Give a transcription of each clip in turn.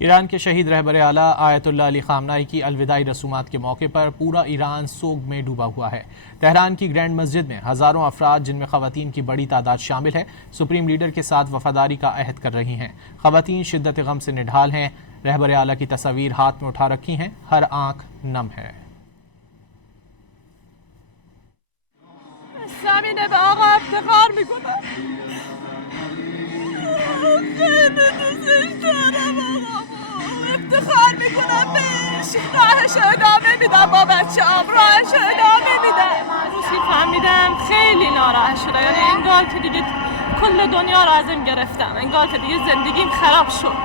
ईरान के शहीद रहबर आला आयतुल्लाह अली खामनाई की अलविदाई रसूमात के मौके पर पूरा ईरान सोग में डूबा हुआ है। तेहरान की ग्रैंड मस्जिद में हज़ारों अफराद जिनमें ख़वातीन की बड़ी तादाद शामिल है सुप्रीम लीडर के साथ वफादारी का अहद कर रही हैं। ख़वातीन शिद्दत गम से निढाल हैं। रहबर आला की तस्वीर हाथ में उठा रखी हैं, हर आंख नम है। افتخار میکنم بهش، راهش ادامه میدم با بچه‌ام، راهش ادامه میدم. روزی فهمیدم خیلی ناراحت شده، یعنی انگار که دیگه کل دنیا رو ازم گرفتم، انگار که دیگه زندگیم خراب شد.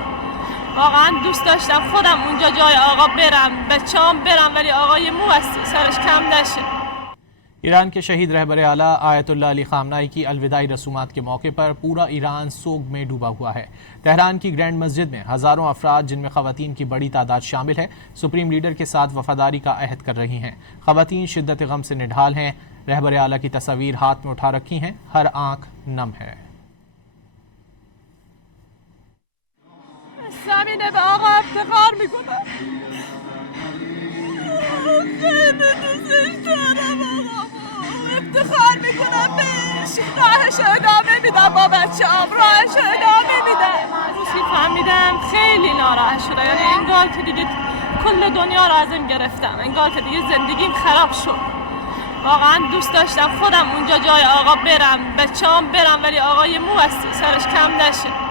واقعا دوست داشتم خودم اونجا جای آقا برم، بچه‌ام برم، ولی آقای موستی سرش کم نشه. ईरान के शहीद रहबर आला आयतुल्लाह अली खामनाई की अलविदाई रसूमात के मौके पर पूरा ईरान सोग में डूबा हुआ है। तेहरान की ग्रैंड मस्जिद में हज़ारों अफराद जिनमें ख़वातीन की बड़ी तादाद शामिल है सुप्रीम लीडर के साथ वफादारी का अहद कर रही हैं। ख़वातीन शिद्दत गम से निढाल हैं। रहबर आला की तस्वीर हाथ में उठा रखी हैं, हर आंख नम है। افتخار میکنم بهش، راهش ادامه میدم با بچه‌ام، راهش ادامه میدم. روزی فهمیدم خیلی ناراحت شده، یعنی انگار که دیگه کل دنیا رو ازم گرفتم، انگار که دیگه زندگیم خراب شد. واقعا دوست داشتم خودم اونجا جای آقا برم، بچه‌ام برم، ولی آقای موستی سرش کم نشه.